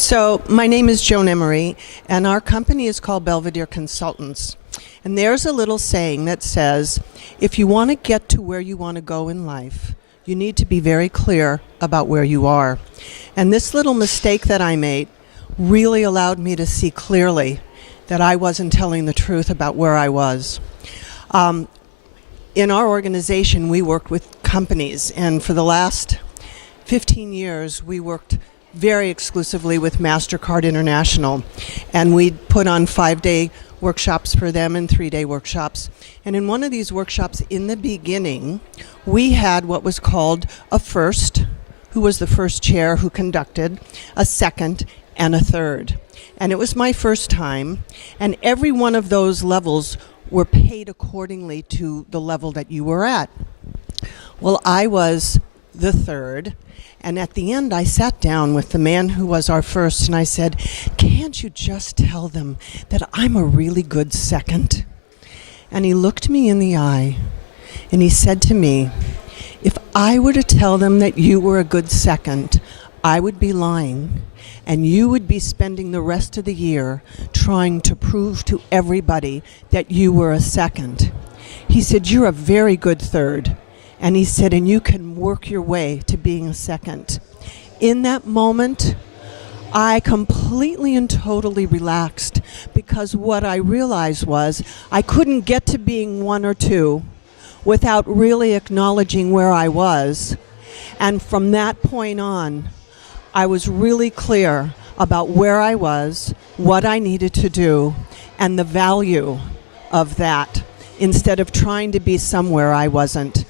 So my name is Joan Emery, and our company is called Belvedere Consultants. And there's a little saying that says, if you want to get to where you want to go in life, you need to be very clear about where you are. And this little mistake that I made really allowed me to see clearly that I wasn't telling the truth about where I was. In our organization, we worked with companies, and for the last 15 years, we worked very exclusively with MasterCard International, and we'd put on 5-day workshops for them and 3-day workshops. And in one of these workshops in the beginning, we had what was called a first, who was the first chair who conducted, a second, and a third. And it was my first time, and every one of those levels were paid accordingly to the level that you were at. Well, I was the third, and at the end I sat down with the man who was our first, and I said, can't you just tell them that I'm a really good second? And he looked me in the eye, and he said to me, if I were to tell them that you were a good second, I would be lying, and you would be spending the rest of the year trying to prove to everybody that you were a second. He said, you're a very good third. And he said, and you can work your way to being a second. In that moment, I completely and totally relaxed, because what I realized was I couldn't get to being one or two without really acknowledging where I was. And from that point on, I was really clear about where I was, what I needed to do, and the value of that, instead of trying to be somewhere I wasn't.